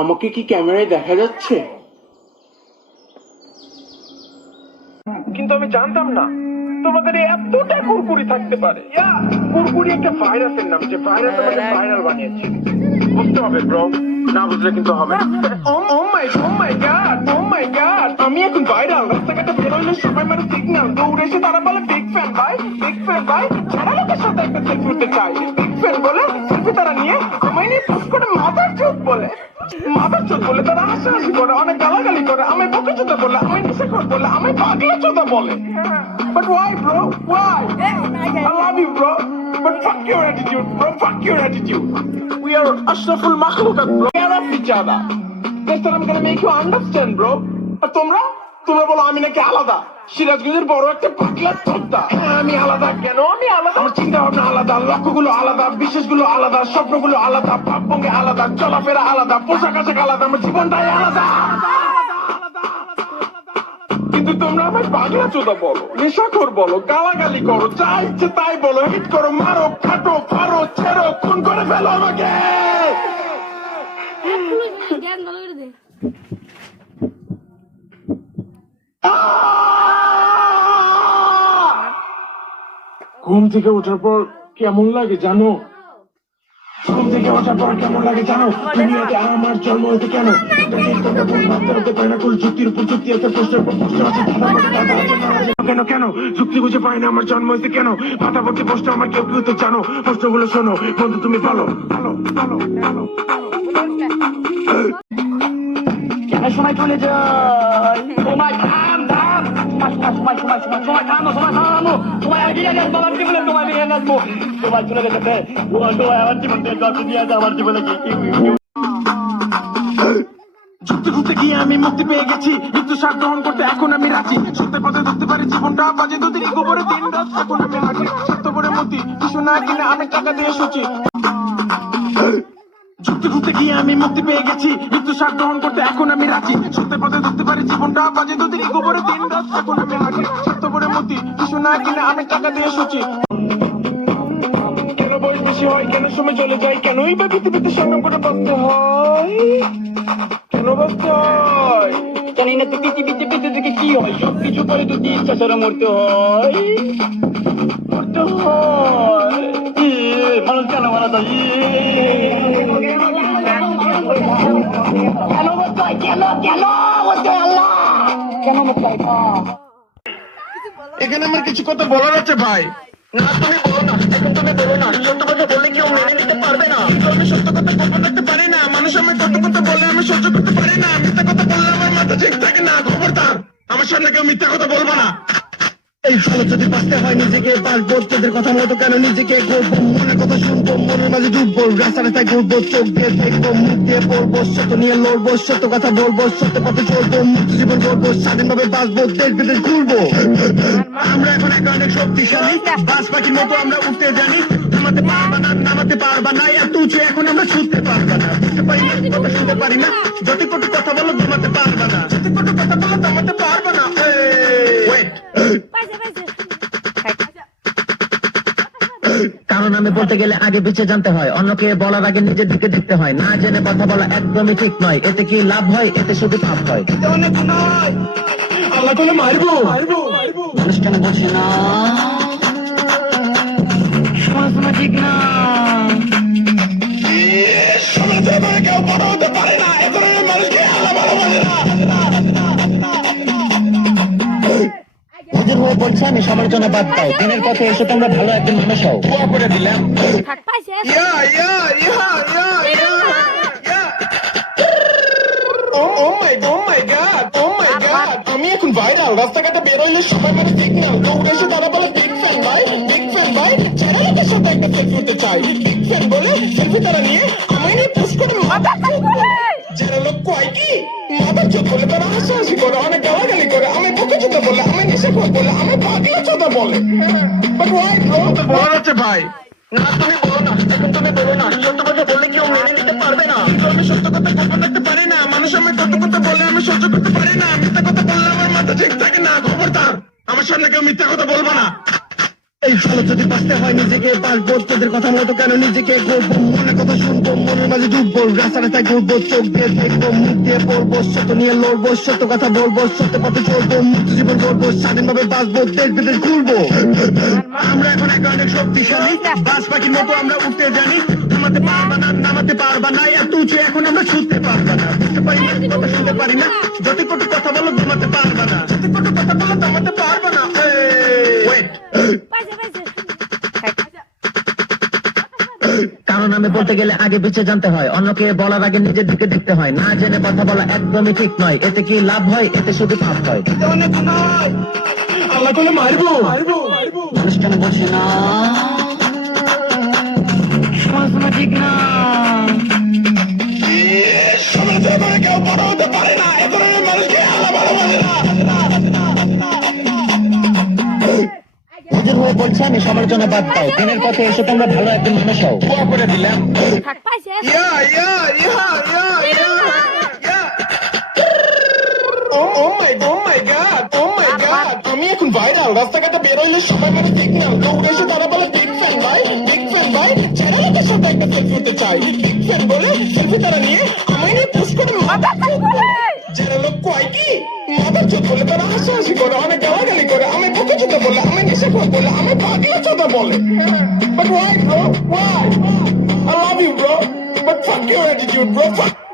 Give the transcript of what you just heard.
আমাকে কি ক্যামেরায় দেখা যাচ্ছে? কিন্তু আমি জানতাম না তোমাদের এতটা কুরকুরি থাকতে পারে। কুরকুরি একটা ভাইরাসের নাম, যে ভাইরাস আমাকে ভাইরাল বানিয়েছে। বুঝতে হবে ব্রো, না বুঝলে কিন্তু হবে না। ও মাই গড, আমি এখন ভাইরাল। রাস্তাঘাটে বেরোলে সবাই মানে সিগন্যাল, দৌড়ে এসে তারা বলে বিগ ফ্যান ভাই, বিগ ফ্যান ভাই। যারা লোকের সাথে একটা সেলফি উঠতে চাই, বিগ ফ্যান বলে সেলফি তারা নিয়ে আমায় নিয়ে পোস্ট করে মাথার চোখ বলে, মাথার চোখ বলে তারা হাসাহাসি করে, অনেক গালাগালি করে। আমি বকে চোদা বলে, আমি নিশাখর বলে, আমি পাগলা চোদা বলে। But why bro? Why? I love you bro. But fuck your attitude bro, fuck your attitude. We are ashraful makhluqat bro. Care of each other. That's what I'm gonna make you understand bro. আর তোমরা বলো আমি নাকি আলাদা, সিরাজগঞ্জের বড় একটা পাগলা চোদা। আমি আলাদা কেন? আমি আলাদা, আমার চিন্তা ভাবনা আলাদা, লক্ষ্যগুলো আলাদা, বিশ্বাসগুলো আলাদা, স্বপ্নগুলো আলাদা, ভাবভঙ্গি আলাদা, চলাফেরা আলাদা, পোশাক আশাক আলাদা, আমার জীবনটাই আলাদা। কিন্তু তোমরা আমায় পাগলা চোদা বলো, নেশাখোর বলো, গালাগালি করো, যা ইচ্ছে তাই বলো, হিট করো, মারো, খাটো, ফারো, ছেড়ো, খুন করে ফেলো আমাকে। ঘুম থেকে ওঠার পর কেমন লাগে জানো? ঘুম থেকে ওঠার পর কেমন লাগে জানো? দুনিয়াতে আমার জন্ম হয়েছে কেন? ভাবতে ভাবতে পারে না, কোন যুক্তির উপর যুক্তি আছে, প্রশ্নের উপর প্রশ্ন আছে, কেন কেন যুক্তি বুঝে পাই না আমার জন্ম হয়েছে কেন? মাথা পড়ছে প্রশ্ন, আমার কেউ কেউ তো জানো। প্রশ্নগুলো শোনো বন্ধু, তুমি বলো বলো বলো বলো। কেন সময় চলে যায়? সময় থাম থাম, সময় থামো, সময় এগিয়ে নিয়ে আসবো, আমার জীবনে তোমায় নিয়ে আসবো। সময় চলে যেতে, সময় আমার জীবন থেকে যত দিয়ে আছে, আমার জীবনে কি যুক্তি করতে গিয়ে আমি মুক্তি পেয়ে গেছি, মৃত্যু সার গ্রহণ করতে এখন আমি রাজি। সত্যের পথে ধরতে পারি জীবনটা বাজে দুদিন, গোবরে দিন রাত এখন আমি রাজি। স্বার্থপরে মতি কিছু না কিনে আমি টাকা দিয়ে সুচি। যুক্তি করতে গিয়ে আমি মুক্তি পেয়ে গেছি, মৃত্যু সার গ্রহণ করতে এখন আমি রাজি। সত্যের পথে ধরতে পারি জীবনটা বাজে দুদিন, গোবরে দিন রাত এখন আমি রাজি। স্বার্থপরে মতি কিছু না কিনে আমি টাকা দিয়ে সুচি। কেন বয়স বেশি হয়, কেন সময় চলে যায়, কেনই বা পৃথিবীতে সংগ্রাম করে বাঁচতে হয়, কেন বাঁচতে হয় জানি না। তো পৃথিবীতে বেঁচে থেকে কি হয়? সবকিছু করে যদি ইচ্ছা ছাড়া মরতে হয়, মরতে হয়। মানুষ কেন মারা যায়? কেন মরতে হয়? কেন কেন মরতে হয়? আল্লাহ কেন মরতে হয়? এখানে আমার কিছু কথা বলার আছে ভাই। না তুমি বলো না, এখন তুমি বলো না। সত্য কথা বললে কেউ মেনে নিতে পারবে না। আমি সত্য কথা গোপন রাখতে পারি না, মানুষ আমায় কত কথা বলে আমি সহ্য করতে পারি না। মিথ্যা কথা বললে আমার মাথা ঠিক থাকে না, খবরদার আমার সামনে কেউ মিথ্যা কথা বলবো না। এই চলো যদি বাঁচতে হয় নিজেকে বাঁচবো, তোদের কথা মতো কেন নিজেকে করবো, মনের কথা শুনবো, মনের মাঝে ডুববো, রাস্তা রাস্তায় ঘুরবো, চোখ দিয়ে দেখবো, মুখ দিয়ে পড়বো, সত্য নিয়ে লড়বো, সত্য কথা বলবো, সত্য পথে চলবো, মুক্ত জীবন গড়বো, স্বাধীনভাবে বাঁচবো, দেশ বিদেশ ঘুরবো। আমরা এখন এক অনেক শক্তিশালী, বাস পাখির মতো আমরা উঠতে জানি। নামাতে পারবা না, নামাতে পারবা না, এত উঁচু এখন আমরা ছুটতে পারবা না। বুঝতে পারি না, কথা শুনতে পারি না, যত কত কথা বলো দমাতে পারবা না, যত কত কথা বলো দমাতে পারবা না। ওয়েট, কারণ আমি বলতে গেলে আগে পিছিয়ে জানতে হয়, অন্যকে বলার আগে নিজের দিকে দেখতে হয়। না জেনে কথা বলা একদমই ঠিক নয়, এতে কি লাভ হয়? এতে শুধু পাপ হয়। আল্লাহ করে মারবো। মানুষ কেন বলছে না? শোনা ঠিক না। সমাজে আমাকে কেউ বড় হতে পারে না, এ ধরনের মানুষকে আল্লাহ ভালোবাসে না। হুজুর হয়ে বলছে আমি সবার জন্য বাদ দাও, দিনের পথে এসে তোমরা ভালো একজন মানুষ হও। দোয়া করে দিলাম। Oh my God, আমি এখন ভাইরাল। রাস্তাঘাটে বেরোলে সবাই মানে সিগন্যাল, দৌড়ে এসে তারা বলে বিগ ফ্যান ভাই, বিগ ফ্যান ভাই। যারা লোকের সাথে একটা সেলফি উঠতে চাই, বিগ ফ্যান বলে সেলফি তারা নিয়ে আমায় নিয়ে পোস্ট করে মাথা চোখ বলে। যারা লোক কয় কি মাথার চোখ বলে, তারা হাসাহাসি করে, অনেক গালাগালি করে, আমি বকে চোদা বলে, আমি নেশাখোর বলে, আমি পাগলা চোদা বলে। But why bro? বলার আছে ভাই। না তুমি বলো না, এখন তুমি বলো না। সত্য কথা বললে কেউ মেনে নিতে পারবে না। আমি সত্য কথা গোপন রাখতে পারি না, মানুষ আমায় কত কথা বলে আমি সহ্য করতে পারি না। মিথ্যা কথা বললে আমার মাথা ঠিক থাকে না, খবরদার আমার সামনে কেউ মিথ্যা কথা বলবো না। এই হালত যদি বাঁচতে হয় নিজেকে বাঁচবো তোদের কথা মতো কেন নিজেকে গড়বো মনের কথা শুনবো মনের মাঝে ডুববো রাস্তা রাস্তায় ঘুরবো চোখ দিয়ে দেখবো মুখ দিয়ে পড়বো সত্য নিয়ে লড়বো সত্য কথা বলবো সত্য পথে চলবো মুক্ত জীবন গড়বো স্বাধীনভাবে বাঁচবো দেশ বিদেশ ঘুরবো আমরা এখন একে অনেক শক্তিশালী বাস পাখির মতো আমরা উঠতে জানি থামাতে পারবা না নামাতে পারবা না এত উঁচু এখন আমরা ছুটতে পারবা না বুঝতে পারি না কথা শুনতে পারি না যত কটু কথা বলো থামাতে পারবা না যত কটু কথা বলো থামাতে পারবা না ওয়েট কারণ আমি বলতে গেলে আগে পিছিয়ে জানতে হয় অন্যকে বলার আগে নিজের দিকে দেখতে হয় না জেনে কথা বলা একদমই ঠিক নয় এতে কি লাভ হয় এতে শুধু পাপ হয় আল্লাহ করলে মারবো মানুষ কেন বলছি না সমালোচনা ঠিক না সমালোচনা করে কেউ বড় হতে পারে না এ ধরনের মানুষকে আল্লাহ ভালোবাসে না হুজুর হয়ে বলছে আমি সমালোচনা বাদ দাও দিনের পথে এসে তোমরা ভালো একজন মানুষ হও দোয়া করে দিলাম আমি এখন ভাইরাল রাস্তাঘাটে বেরোইলে সবাই মানে সিগন্যাল দৌড়ে এসে তারা বলে বিগ ফ্যান ভাই চ্যানেলের সাথে একটা সেলফি উঠতে চাই বিগ ফ্যান বলে সেলফি তারা নিয়ে আমায় নিয়ে পোস্ট করে যারা লোক কয় কি মাদার চোদ বলে তারা হাসাহাসি করে অনেক গালাগালি করে আমি বুকে চোদা বলে আমি নেশাখোর বলে আমি পাগলা চোদা বলে But why bro? Why? I love you bro. But fuck your attitude bro. Fuck